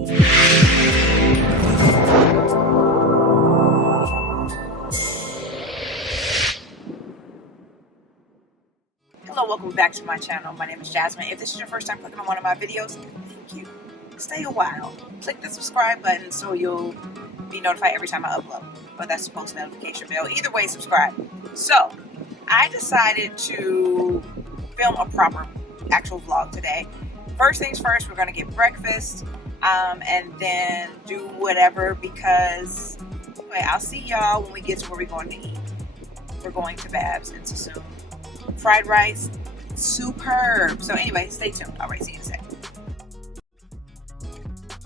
Hello, welcome back to my channel. My name is Jasmine. If this is your first time clicking on one of my videos, thank you. Stay a while. Click the subscribe button so you'll be notified every time I upload. But that's the post notification bell. Either way, subscribe. So, I decided to film a proper actual vlog today. First things first, we're going to get breakfast and then do whatever because anyway, I'll see y'all when we get to where we're going to eat. We're going to Babs in Sassoon. Fried rice, superb. So anyway, stay tuned. All right, see you in a second.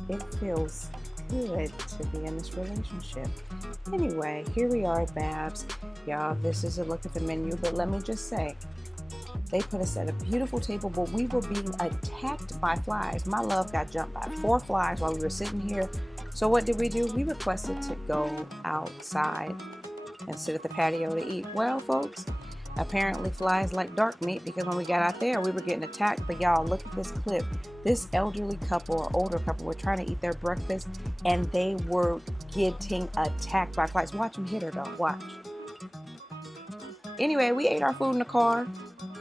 It feels good to be in this relationship. Anyway, here we are at Babs. Y'all, this is a look at the menu, but let me just say, they put us at a beautiful table, but we were being attacked by flies. My love got jumped by 4 flies while we were sitting here. So what did we do? We requested to go outside and sit at the patio to eat. Well, folks, apparently flies like dark meat because when we got out there, we were getting attacked. But y'all, look at this clip. This elderly couple or older couple were trying to eat their breakfast and they were getting attacked by flies. Watch them hit her though, watch. Anyway, we ate our food in the car.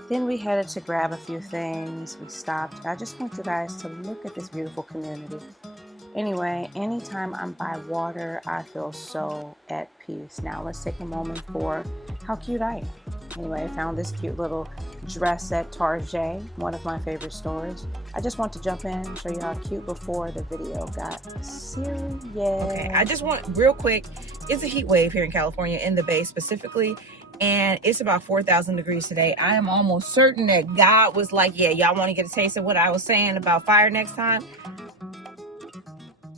Then we headed to grab a few things. We stopped. I just want you guys to look at this beautiful community. Anyway, anytime I'm by water, I feel so at peace. Now let's take a moment for how cute I am. Anyway, I found this cute little dress at Target, one of my favorite stores. I just want to jump in and show you how cute before the video got serious. Okay, I just want real quick, it's a heat wave here in California, in the Bay specifically, and it's about 4,000 degrees today. I am almost certain that God was like, yeah, y'all want to get a taste of what I was saying about fire next time?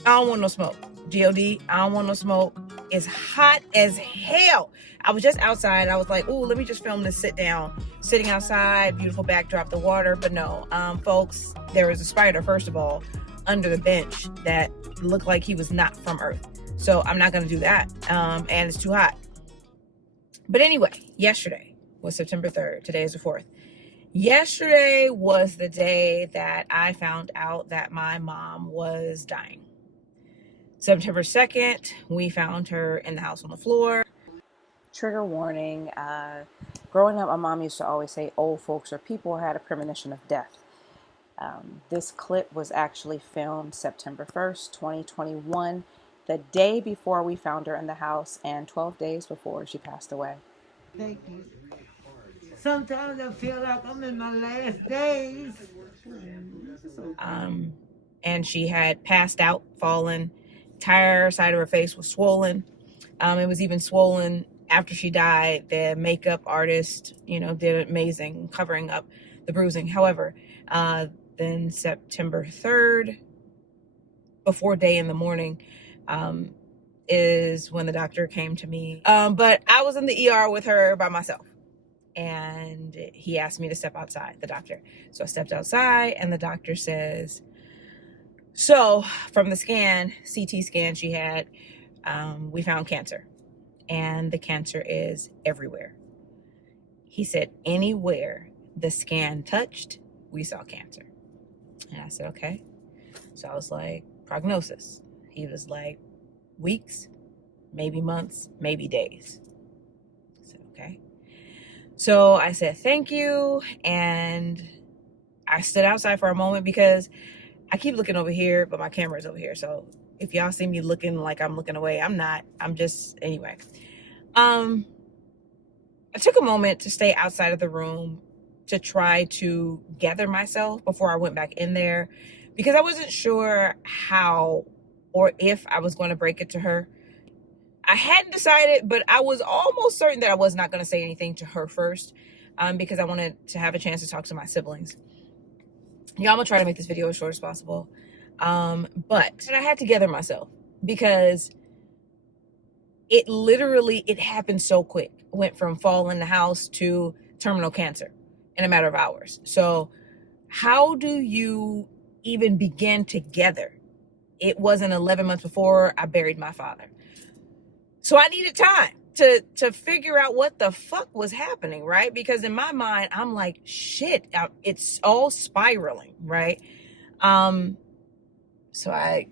I don't want no smoke. G-O-D, I don't want no smoke. It's hot as hell. I was just outside. I was like, ooh, let me just film this sitting outside, beautiful backdrop, the water. But no, folks, there was a spider, first of all, under the bench that looked like he was not from Earth. So I'm not going to do that. And it's too hot. But anyway, yesterday was September 3rd. Today is the 4th. Yesterday was the day that I found out that my mom was dying. September 2nd, we found her in the house on the floor. Trigger warning. Growing up, my mom used to always say old folks or people had a premonition of death. This clip was actually filmed September 1st, 2021, the day before we found her in the house and 12 days before she passed away. Thank you. Sometimes I feel like I'm in my last days. And she had passed out, fallen. Entire side of her face was swollen. It was even swollen after she died. The makeup artist, did amazing covering up the bruising. However, then September 3rd, before day in the morning, is when the doctor came to me. But I was in the ER with her by myself. And he asked me to step outside, the doctor. So I stepped outside and the doctor says, so from the CT scan she had, we found cancer. And the cancer is everywhere. He said, anywhere the scan touched, we saw cancer. And I said, okay. So I was like, prognosis. He was like, weeks, maybe months, maybe days. I said, okay. So I said, thank you. And I stood outside for a moment because I keep looking over here, but my camera is over here. So if y'all see me looking like I'm looking away, I'm not. I'm just, anyway. I took a moment to stay outside of the room to try to gather myself before I went back in there because I wasn't sure how or if I was going to break it to her. I hadn't decided, but I was almost certain that I was not going to say anything to her first because I wanted to have a chance to talk to my siblings. Yeah, I'm going to try to make this video as short as possible. But I had to gather myself because it happened so quick. Went from fall in the house to terminal cancer in a matter of hours. So how do you even begin together? It wasn't 11 months before I buried my father. So I needed time to figure out what the fuck was happening, right? Because in my mind, I'm like, shit, it's all spiraling, right? So I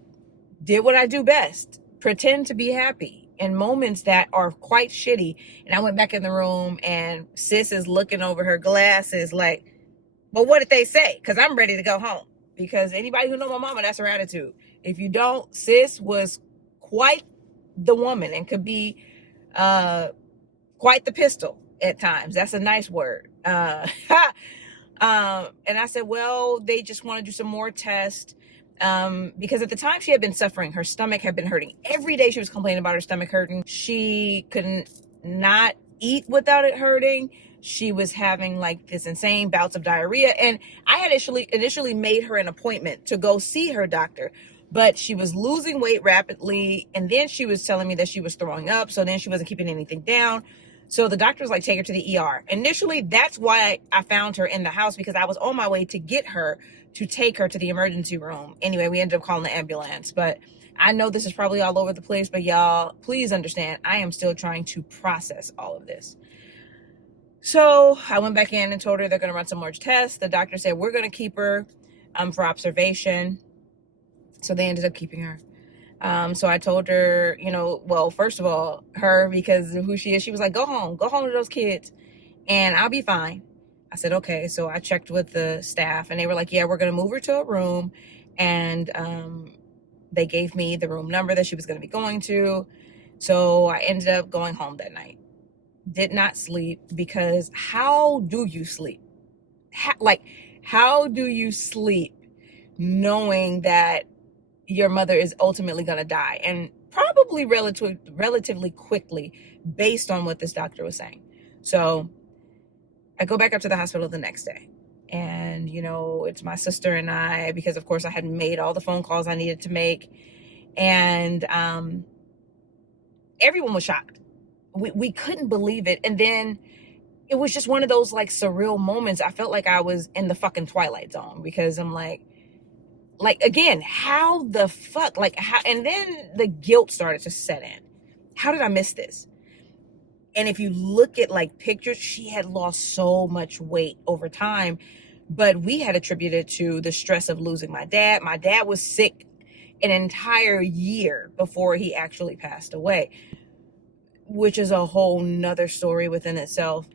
did what I do best, pretend to be happy in moments that are quite shitty. And I went back in the room and sis is looking over her glasses like, well, what did they say? Because I'm ready to go home. Because anybody who know my mama, that's her attitude. If you don't, sis was quite the woman and could be quite the pistol at times. That's a nice word. And I said, well, they just want to do some more tests. Because at the time she had been suffering, her stomach had been hurting. Every day she was complaining about her stomach hurting. She couldn't not eat without it hurting. She was having like this insane bouts of diarrhea. And I had initially made her an appointment to go see her doctor, but she was losing weight rapidly. And then she was telling me that she was throwing up. So then she wasn't keeping anything down. So the doctor was like, take her to the ER. Initially, that's why I found her in the house, because I was on my way to get her to take her to the emergency room. Anyway, we ended up calling the ambulance. But I know this is probably all over the place, but y'all, please understand, I am still trying to process all of this. So I went back in and told her they're going to run some more tests. The doctor said, we're going to keep her for observation. So they ended up keeping her. So I told her, well, first of all, her, because of who she is, she was like, go home to those kids and I'll be fine. I said, okay. So I checked with the staff and they were like, yeah, we're going to move her to a room. And they gave me the room number that she was going to be going to. So I ended up going home that night. Did not sleep, because how do you sleep? How do you sleep knowing that your mother is ultimately going to die, and probably relatively quickly based on what this doctor was saying? So I go back up to the hospital the next day, and it's my sister and I, because of course I hadn't made all the phone calls I needed to make, and everyone was shocked. We couldn't believe it. And then it was just one of those like surreal moments. I felt like I was in the fucking Twilight Zone, because I'm like again, how the fuck, and then the guilt started to set in. How did I miss this? And if you look at like pictures, she had lost so much weight over time, but we had attributed to the stress of losing my dad. My dad was sick an entire year before he actually passed away, which is a whole nother story within itself.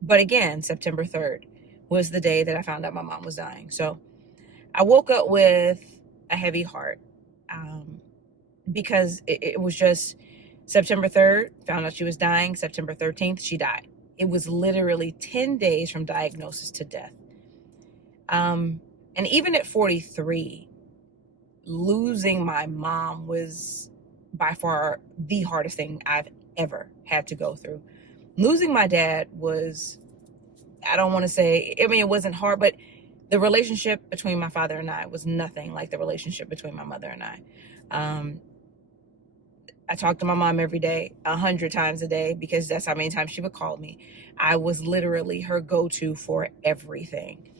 But again, September 3rd was the day that I found out my mom was dying. So I woke up with a heavy heart, because it was just September 3rd, found out she was dying. September 13th, she died. It was literally 10 days from diagnosis to death. And even at 43, losing my mom was by far the hardest thing I've ever had to go through. Losing my dad was, I don't want to say, it wasn't hard, but the relationship between my father and I was nothing like the relationship between my mother and I. I talked to my mom every day, 100 times a day, because that's how many times she would call me. I was literally her go-to for everything.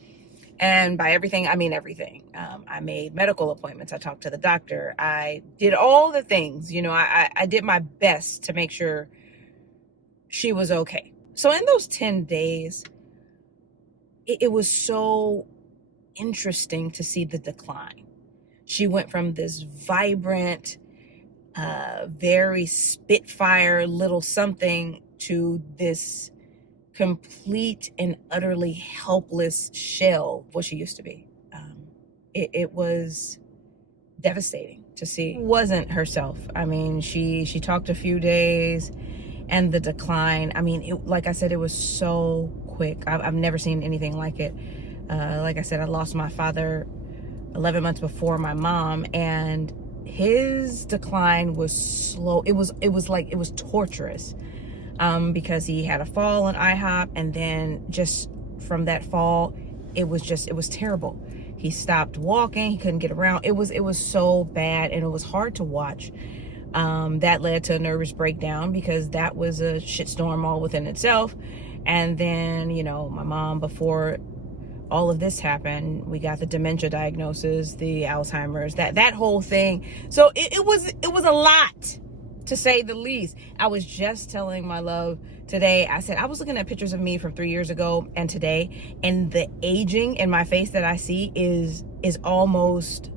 And by everything, I mean everything. I made medical appointments. I talked to the doctor. I did all the things, I did my best to make sure she was okay. So in those 10 days, it was so interesting to see the decline. She went from this vibrant, very Spitfire little something to this complete and utterly helpless shell of what she used to be. It was devastating to see. It wasn't herself. I mean, she talked a few days, and the decline, like I said, it was so quick. I've never seen anything like it. Like I said, I lost my father 11 months before my mom, and his decline was slow. It was torturous, because he had a fall on IHOP, and then just from that fall, it was terrible. He stopped walking. He couldn't get around. It was so bad, and it was hard to watch. That led to a nervous breakdown, because that was a shitstorm all within itself. And then, my mom, before all of this happened, we got the dementia diagnosis, the Alzheimer's, that whole thing. So it was a lot, to say the least. I was just telling my love today, I said, I was looking at pictures of me from 3 years ago and today, and the aging in my face that I see is almost,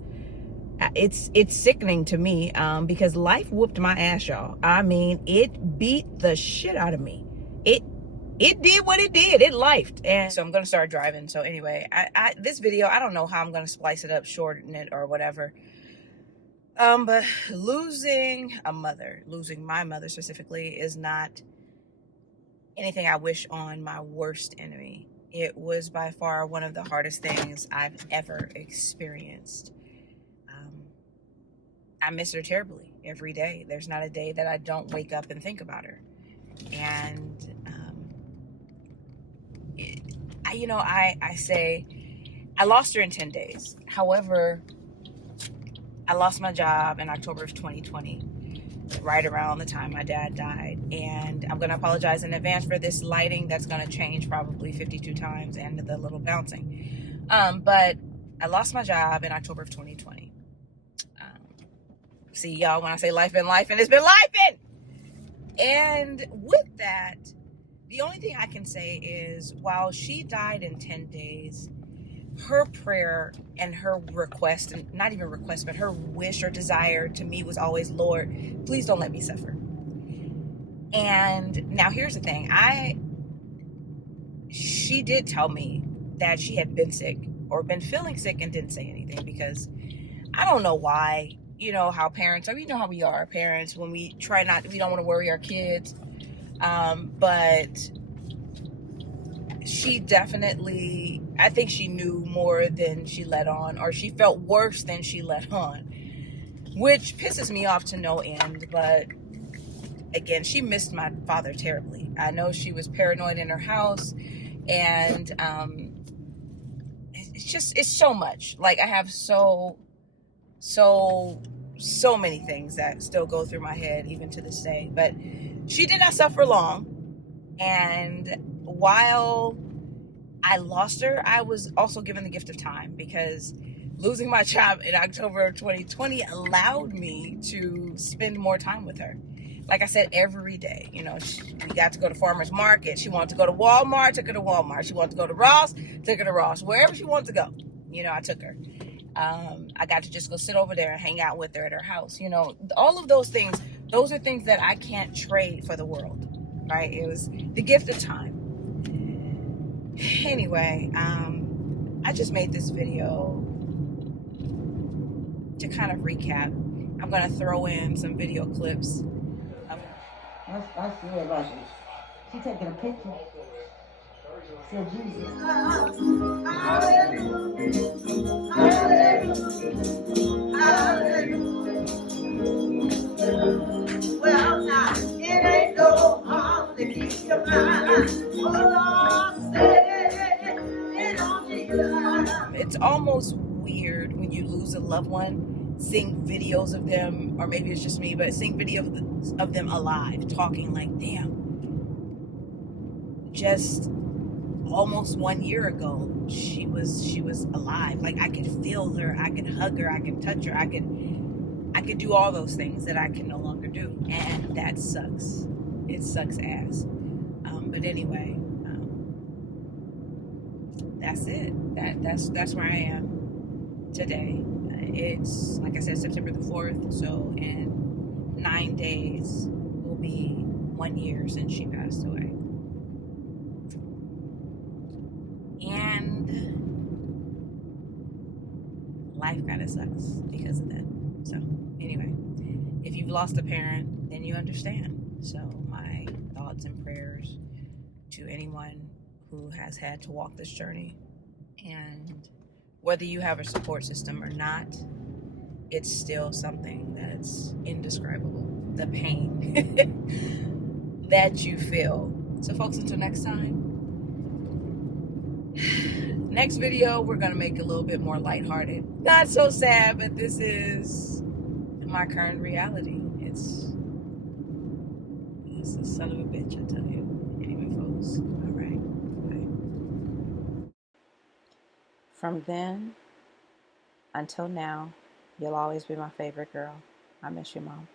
it's sickening to me, because life whooped my ass, y'all. I mean, it beat the shit out of me. It did what it did. It lifed. And so I'm going to start driving. So anyway, this video, I don't know how I'm going to splice it up, shorten it or whatever. But losing my mother specifically, is not anything I wish on my worst enemy. It was by far one of the hardest things I've ever experienced. I miss her terribly every day. There's not a day that I don't wake up and think about her. And I say I lost her in 10 days. However, I lost my job in October of 2020, right around the time my dad died. And I'm going to apologize in advance for this lighting that's going to change probably 52 times and the little bouncing. But I lost my job in October of 2020. See, y'all, when I say life been life, and it's been life. And with that, the only thing I can say is, while she died in 10 days, her prayer and her request, and not even request, but her wish or desire to me was always, Lord, please don't let me suffer. And now here's the thing. She did tell me that she had been sick or been feeling sick and didn't say anything, because I don't know why. You know how parents are, you know how we are parents, when we we don't want to worry our kids. But she definitely, I think she knew more than she let on, or she felt worse than she let on, which pisses me off to no end. But again, she missed my father terribly. I know she was paranoid in her house, and it's so much. Like, I have so many things that still go through my head even to this day. But she did not suffer long. And while I lost her, I was also given the gift of time, because losing my job in October of 2020 allowed me to spend more time with her. Like I said, every day. You know, we got to go to farmers market. She wanted to go to Walmart, took her to Walmart. She wanted to go to Ross, took her to Ross. Wherever she wanted to go, you know, I took her. I got to just go sit over there and hang out with her at her house. You know, all of those things, those are things that I can't trade for the world, right? It was the gift of time. Anyway, I just made this video to kind of recap. I'm going to throw in some video clips. I see it like she taking a picture. Said Jesus. Well, now, it ain't no harm to keep your mind. Oh, Lord, say it on Jesus. It's almost weird when you lose a loved one, seeing videos of them, or maybe it's just me, but seeing videos of them alive, talking, like, damn, just almost 1 year ago, she was alive. Like, I could feel her, I could hug her, I could touch her, I could do all those things that I can no longer do, and that sucks. It sucks ass. But anyway, that's it. That's where I am today. It's, like I said, September the 4th, so in 9 days will be 1 year since she passed away. And life kind of sucks because of that. So anyway, if you've lost a parent, then you understand. So my thoughts and prayers to anyone who has had to walk this journey. And whether you have a support system or not, it's still something that's indescribable. The pain that you feel. So folks, until next time. Next video, we're going to make it a little bit more lighthearted. Not so sad, but this is my current reality. It's a son of a bitch, I tell you. Anyway, folks. All right. Bye. From then until now, you'll always be my favorite girl. I miss you, Mom.